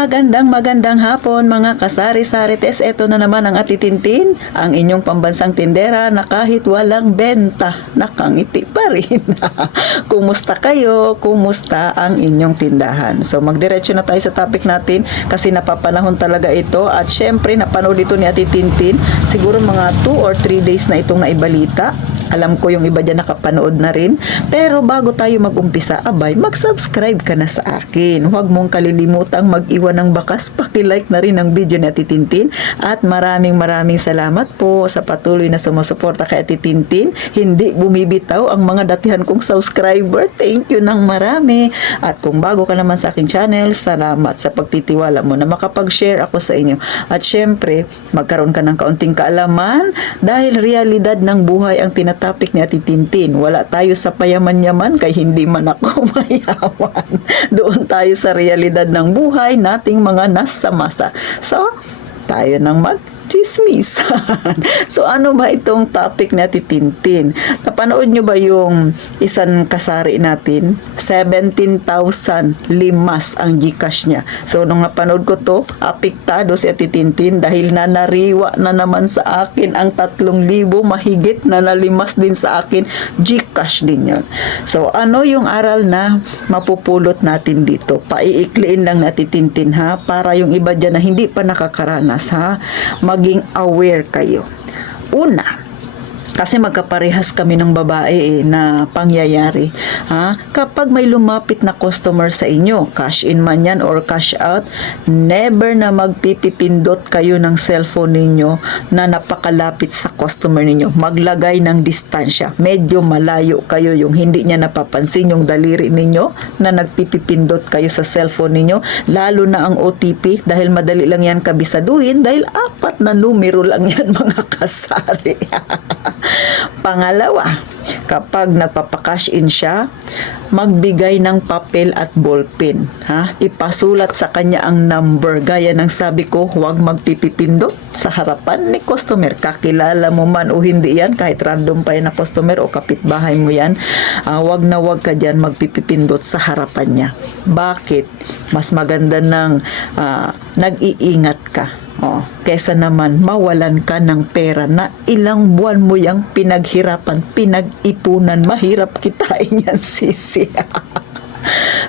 Magandang hapon mga kasari-sarites. Ito na naman ang Ati Tintin, ang inyong pambansang tindera na kahit walang benta, nakangiti pa rin. Kumusta kayo? Kumusta ang inyong tindahan? So magdiretso na tayo sa topic natin kasi napapanahon talaga ito at syempre napanood ito ni Ati Tintin. Siguro mga 2 or 3 days na itong naibalita. Alam ko yung iba dyan nakapanood na rin. Pero bago tayo mag-umpisa, abay, mag-subscribe ka na sa akin. Huwag mong kalilimutang mag-iwan ng bakas. Paki-like na rin ang video ni Ati Tintin. At maraming salamat po sa patuloy na sumusuporta kay Ati Tintin. Hindi bumibitaw ang mga datihan kong subscriber. Thank you ng marami. At kung bago ka naman sa aking channel, salamat sa pagtitiwala mo na makapag-share ako sa inyo. At syempre, magkaroon ka ng kaunting kaalaman dahil realidad ng buhay ang tinatapik ni Ati Tintin. Wala tayo sa payaman-yaman kay hindi man ako mayaman. Doon tayo sa realidad ng buhay nating mga nasa masa. So, tayo nang chismisan. So, ano ba itong topic ni Ati Tintin? Napanood nyo ba yung isang kasari natin? 17,000 limas ang Gcash niya. So, nung napanood ko to, apektado si Ati Tintin dahil nanariwa na naman sa akin ang 3,000 mahigit na nalimas din sa akin. Gcash din yun. So, ano yung aral na mapupulot natin dito? Paiikliin lang ni Ati Tintin ha, para yung iba dyan na hindi pa nakakaranas ha, maging aware kayo. Una, kasi magkaparehas kami ng babae na pangyayari. Ha? Kapag may lumapit na customer sa inyo, cash in man yan or cash out, never na magpipipindot kayo ng cellphone ninyo na napakalapit sa customer ninyo. Maglagay ng distansya. Medyo malayo kayo yung hindi niya napapansin yung daliri ninyo na nagpipipindot kayo sa cellphone ninyo. Lalo na ang OTP dahil madali lang yan kabisaduhin dahil 4 na numero lang yan mga kasari. Pangalawa, kapag nagpapakash in siya, magbigay ng papel at ballpen. Ha? Ipasulat sa kanya ang number. Gaya ng sabi ko, huwag magpipipindot sa harapan ni customer. Kakilala mo man o hindi yan, kahit random pa yan na customer o kapitbahay mo yan, huwag na huwag ka dyan magpipipindot sa harapan niya. Bakit? Mas maganda ng nag-iingat ka. Kesa naman mawalan ka ng pera na ilang buwan mo yang pinaghirapan, pinag-ipunan, mahirap kitain yan sisi.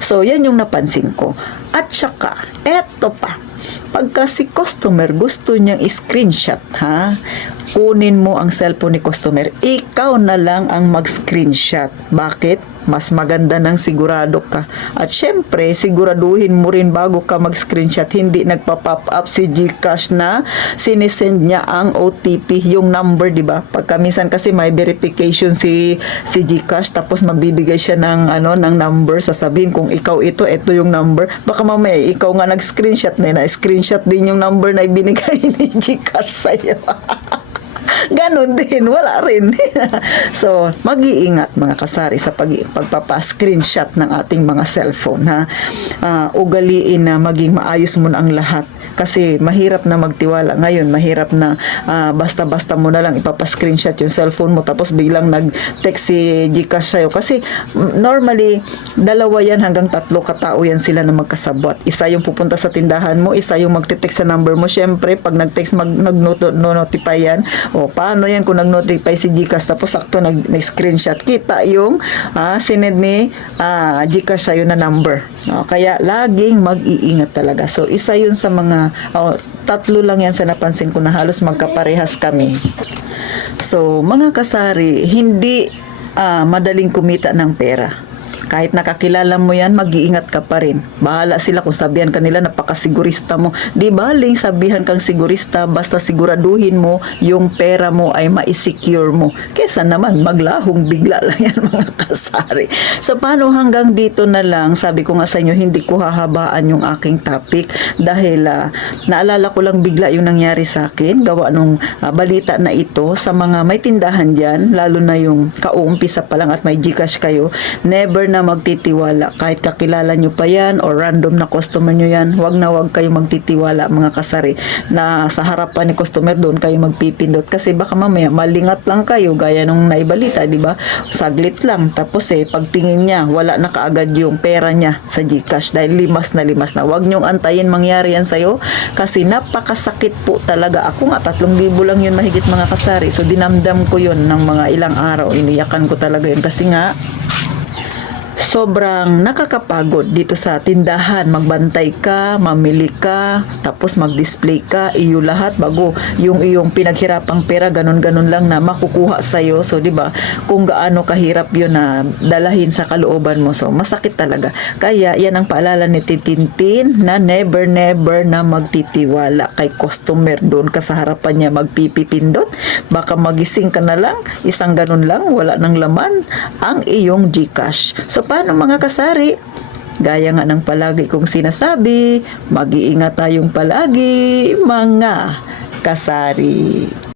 So yan yung napansin ko. At saka, eto pa, pagka si customer gusto niyang screenshot ha, kunin mo ang cellphone ni customer, ikaw na lang ang mag-screenshot. Bakit? Mas maganda ng sigurado ka. At syempre, siguraduhin mo rin bago ka mag-screenshot, hindi nagpa-pop up si Gcash na sinisend niya ang OTP, yung number, di ba? Pagka minsan kasi may verification si Gcash, tapos magbibigay siya ng ng number, sasabihin kung ikaw ito yung number. Baka mamaya ikaw nga nag-screenshot na screenshot din yung number na ibinigay ni Gcash sa'yo. Ganon din, wala rin. So, mag-iingat mga kasari sa pagpapa-screenshot ng ating mga cellphone ha. Ugaliin na maging maayos mo na ang lahat. Kasi mahirap na magtiwala ngayon, mahirap na basta-basta mo na lang ipapa-screenshot yung cellphone mo tapos biglang nag-text si Gcash sa'yo. Kasi normally, 2 yan hanggang 3 katao yan sila na magkasabot. Isa yung pupunta sa tindahan mo, isa yung magte-text sa number mo. Syempre, pag nag-text, nag-notify yan. O, paano yan kung nag-notify si Gcash tapos sakto nag-screenshot? Kita yung sinend ni Gcash sa'yo na number. Kaya, laging mag-iingat talaga. So, isa yun sa mga 3 lang yan sa napansin ko na halos magkaparehas kami. So, mga kasari, hindi madaling kumita ng pera. Kahit nakakilala mo yan, mag-iingat ka pa rin. Bahala sila kung sabihan kanila napakasigurista mo. Di baling sabihan kang sigurista, basta siguraduhin mo yung pera mo ay ma-secure mo. Kesa naman, maglahong bigla lang yan mga kasari. So, paano hanggang dito na lang? Sabi ko nga sa inyo, hindi ko hahabaan yung aking topic dahil naalala ko lang bigla yung nangyari sa akin. Gawa nung balita na ito sa mga may tindahan dyan, lalo na yung kauumpisa pa lang at may Gcash kayo, never na na magtitiwala. Kahit kakilala nyo pa yan or random na customer nyo yan, wag na wag kayo magtitiwala mga kasari na sa harapan ni customer doon kayo magpipindot. Kasi baka mamaya malingat lang kayo gaya nung naibalita, di ba? Saglit lang. Tapos pagtingin niya, wala na kaagad yung pera niya sa GCash dahil limas na limas na. Wag nyong antayin mangyari yan sa'yo kasi napakasakit po talaga. Ako nga 3,000 lang yun mahigit mga kasari. So dinamdam ko yun ng mga ilang araw. Iniyakan ko talaga yun kasi nga sobrang nakakapagod dito sa tindahan. Magbantay ka, mamili ka, tapos mag-display ka, iyo lahat bago yung iyong pinaghirapang pera ganun-ganun lang na makukuha sa'yo. So, di ba, kung gaano kahirap yun na dalahin sa kalooban mo. So, masakit talaga. Kaya, yan ang paalala ni Tintin na never na magtitiwala kay customer. Doon ka sa harapan niya magpipipindot. Baka magising ka na lang, isang ganun lang, wala nang laman ang iyong GCash. So, paano mga kasari? Gaya nga ng palagi kong sinasabi, mag-iingat tayong palagi mga kasari.